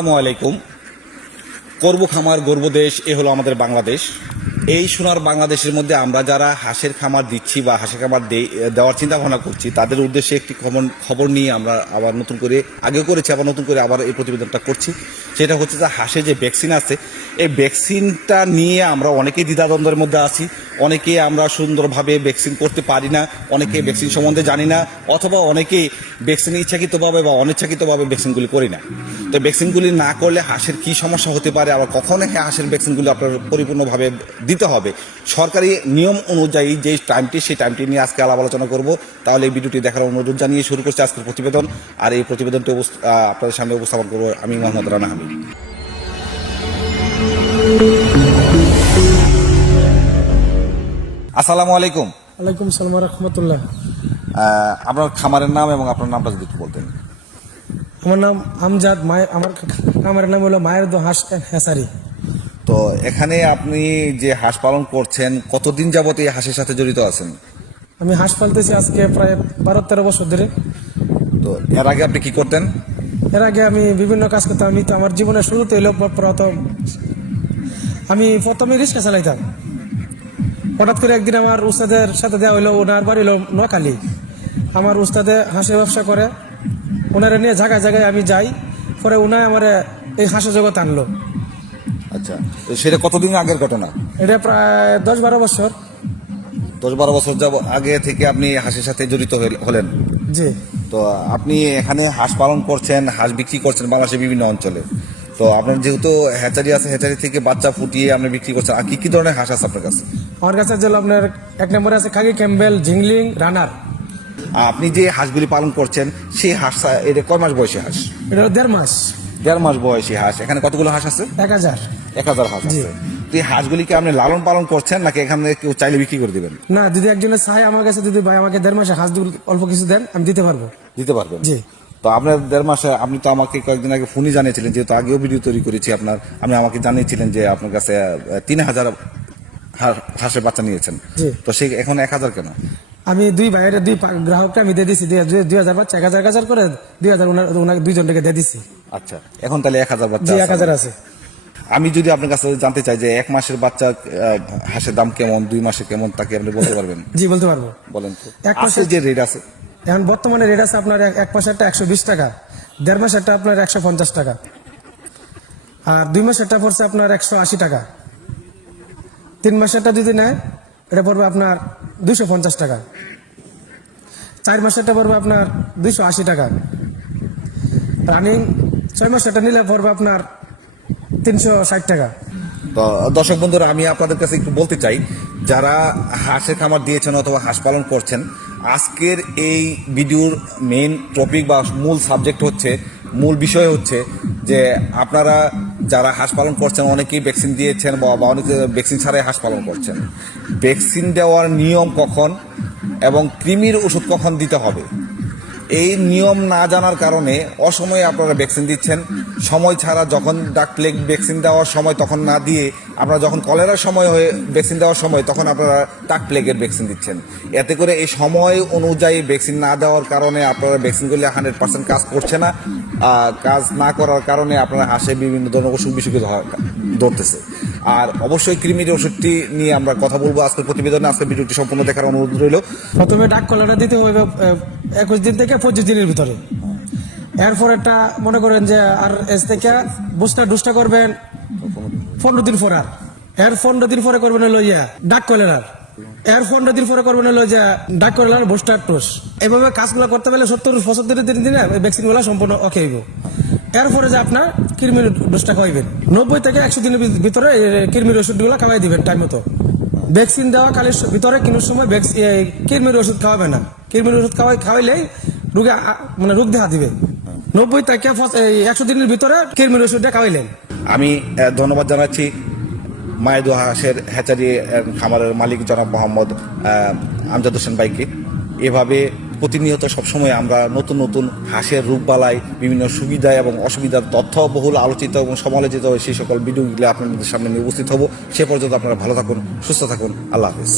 আসসালামু আলাইকুম। করব খামার গর্ব দেশ, এ হলো আমাদের বাংলাদেশ। এই সোনার বাংলাদেশের মধ্যে আমরা যারা হাঁসের খামার দিচ্ছি বা হাঁসের খামার দেওয়ার চিন্তা ভাবনা করছি, তাদের উদ্দেশ্যে একটি খবর নিয়ে আমরা আবার নতুন করে, আগেও করেছি, আবার নতুন করে আবার এই প্রতিবেদনটা করছি। সেটা হচ্ছে যে হাঁসের যে ভ্যাকসিন আছে, এই ভ্যাকসিনটা নিয়ে আমরা অনেকেই দ্বিধাদ্বন্দ্বের মধ্যে আছি। অনেকেই আমরা সুন্দরভাবে ভ্যাকসিন করতে পারি না, অনেকে ভ্যাকসিন সম্বন্ধে জানি না, অথবা অনেকেই ভ্যাকসিন ইচ্ছাকৃতভাবে বা অনিচ্ছাকৃতভাবে ভ্যাকসিনগুলি করি না। তো ভ্যাকসিনগুলি না করলে হাঁসের কী সমস্যা হতে পারে, আবার কখন হাঁসের ভ্যাকসিনগুলি আপনার পরিপূর্ণভাবে দিতে হবে, সরকারি নিয়ম অনুযায়ী যে টাইমটি, সেই টাইমটি নিয়ে আজকে আলাপ আলোচনা করব। তাহলে এই ভিডিওটি দেখার অনুরোধ জানিয়ে শুরু করছি আজকের প্রতিবেদন। আর এই প্রতিবেদনটি আপনাদের সামনে উপস্থাপন করবো আমি, মোহাম্মদ রানা হামিদ। আসসালামু আলাইকুম। ওয়ালাইকুম আসসালাম ওয়া রাহমাতুল্লাহ। আপনার খামারের নাম এবং আপনার নামটা যদি একটু বলতেন। আমার নাম আমজাদ। আমার খামারের নাম হলো মায়ের দো হাঁস হেসারি। তো এখানে আপনি যে হাঁস পালন করছেন, কতদিন যাবত এই হাঁসের সাথে জড়িত আছেন? আমি হাঁস পালতেছি আজকে প্রায় 12-13 বছর ধরে। তো এর আগে আপনি কি করতেন? এর আগে আমি বিভিন্ন কাজ করতাম। আমি তো আমার জীবনের শুরুতে এলো আমি প্রথমে রিক্সা চালাইতাম। হঠাৎ করে একদিন আমার উস্তাদের সাথে দেওয়া হইলো, ওনার বাড়ি হলো নোয়াখালী। আমার উস্তাদে হাঁসের ব্যবসা করে, ওনারা নিয়ে জায়গায় জায়গায় আমি যাই। পরে ওনায় আমার এই হাঁসের জগৎ আনলো। আচ্ছা, তো সেটা কতদিন আগের ঘটনা? এটা প্রায় 10-12 বছর। 10-12 বছর আগে থেকে আপনি হাঁসের সাথে জড়িত হলেন? জি। তো আপনি এখানে হাঁস পালন করছেন, হাঁস বিক্রি করছেন বাংলাদেশের বিভিন্ন অঞ্চলে। তো আপনার যেহেতু হ্যাচারি আছে, হ্যাচারি থেকে বাচ্চা ফুটিয়ে আপনি বিক্রি করছেন, আর কি ধরনের হাঁস আছে আপনার কাছে? আমার কাছে যে আপনার 1 নম্বরে আছে খাকি ক্যাম্বেল, ঝিংলিং, রানার। আপনি যে হাঁসগুলি পালন করছেন, সেই হাঁস এটা কয় মাস বয়সী হাঁস? এটা 1.5 মাস। 1.5 মাস বয়সী হাঁস। এখানে কতগুলো হাঁস আছে? 1000। 1000 হাঁস আছে। তো এই হাঁসগুলিকে আপনি লালন পালন করছেন, নাকি এখানে কেউ চাইলে বিক্রি করে দিবেন? না, যদি একজনের চাই আমার কাছে, যদি ভাই আমাকে 1.5 মাসে হাঁস অল্প কিছু দেন, আমি দিতে পারবো। দিতে পারবেন? জি। তো আপনার 1.5 মাসে আপনি তো আমাকে কয়েকদিন আগে ফোনই জানিয়েছিলেন, যেহেতু আগেও ভিডিও তৈরি করেছি আপনার, আপনি আমাকে জানিয়েছিলেন যে আপনার কাছে 3000 হাঁসের বাচ্চা নিয়েছেন। তো সেই এখন 1000 কেন? আমি দুই গ্রাহককে আমি দিয়ে দিচ্ছি 2000 বাচ্চা, 1000 করে 2000 ওনাকে দুইজনকে দিয়ে দিচ্ছি। আচ্ছা, এখন তাহলে 1000 বাচ্চা? 1000 আছে। আমি যদি আপনার কাছে জানতে চাই যে 1 মাসের বাচ্চা হাঁসের দাম কেমন, 2 মাসে কেমন, তাকে আপনি বলতে পারবেন? জি, বলতে পারবো। বলেন তো। 1 মাসের যে রেট আছে এখন বর্তমানে রেট আছে আপনার 1 মাসেরটা 120 টাকা, 1.5 মাসেরটা আপনার 150 টাকা, আর 2 মাসেরটা পড়ছে আপনার 180 টাকা। 3 মাসেরটা যদি নেয় এটা পড়বে আপনার 250 টাকা। 4 মাসেরটা পড়বে আপনার 280 টাকা। রানিং 6 মাসেরটা নিলে পড়বে আপনার 360 টাকা। তো দর্শক বন্ধুরা, আমি আপনাদের কাছে একটু বলতে চাই, যারা হাঁসের খামার দিয়েছেন অথবা হাঁস পালন করছেন, আজকের এই ভিডিওর মেইন টপিক বা মূল সাবজেক্ট হচ্ছে, মূল বিষয় হচ্ছে যে আপনারা যারা হাঁস পালন করছেন, অনেকেই ভ্যাকসিন দিয়েছেন বা অনেকে ভ্যাকসিন ছাড়াই হাঁস পালন করছেন। ভ্যাকসিন দেওয়ার নিয়ম কখন এবং কৃমির ওষুধ কখন দিতে হবে, এই নিয়ম না জানার কারণে অসময়ে আপনারা ভ্যাকসিন দিচ্ছেন। সময় ছাড়া, যখন ডাক প্লেগ ভ্যাকসিন দেওয়ার সময় তখন না দিয়ে, আপনারা যখন কলেরার সময় হয়ে ভ্যাকসিন দেওয়ার সময় তখন আপনারা ডাক প্লেগের ভ্যাকসিন দিচ্ছেন। এতে করে এই সময় অনুযায়ী ভ্যাকসিন না দেওয়ার কারণে আপনারা ভ্যাকসিনগুলি 100% কাজ করছে না। কাজ না করার কারণে আপনারা হাঁসে বিভিন্ন ধরনের অসুখ বিসুখে ধরতেছে। আর অবশ্যই কৃমির ওষুধটি নিয়ে আমরা কথা বলবো আজকের প্রতিবেদনে। আজকের ভিডিওটি সম্পূর্ণ দেখার অনুরোধ রইল। প্রথমে ডাক কলাটা দিতে হবে 21 দিন থেকে 25 দিনের ভিতরে। এরপর একটা মনে করেন যে আর এস থেকে বুস্টার করবেন 15 দিন পর। এর 15 দিন পরে করবেন হলো ডাক কলেরার। এর 15 দিন পরে করবেন হলো ডাক কলেরার বুস্টার ডোজ। এভাবে কাজগুলো করতে পারলে 70-75 দিনে ভ্যাকসিনগুলো সম্পূর্ণ ওকে হইব। এরপরে যে আপনার কৃমির ডোজটা খাওয়াইবেন 90 থেকে 100 দিনের ভিতরে কৃমির ওষুধগুলো খাওয়াই দিবেন টাইম মতো। ভ্যাকসিন দেওয়া কালের ভিতরে কোনো সময় কৃমির ওষুধ খাওয়াবে না। কৃমির ওষুধ খাওয়াইলেই রোগে মানে রোগ দেখা দিবে। 90 থেকে 100 দিনের ভিতরে কৃমির ওষুধটা খাওয়াইলেন। আমি ধন্যবাদ জানাচ্ছি মায়ের দো হাঁসের হ্যাচারি খামারের মালিক জনাব মোহাম্মদ আমজাদ হোসেন ভাইকে। এভাবে প্রতিনিয়ত সবসময় আমরা নতুন নতুন হাঁসের রূপবালাই, বিভিন্ন সুবিধা এবং অসুবিধার তথ্য বহুল আলোচিত এবং সমালোচিত সেই সকল ভিডিওগুলো আপনাদের সামনে উপস্থিত হব। সে পর্যন্ত আপনারা ভালো থাকুন, সুস্থ থাকুন। আল্লাহ হাফিজ।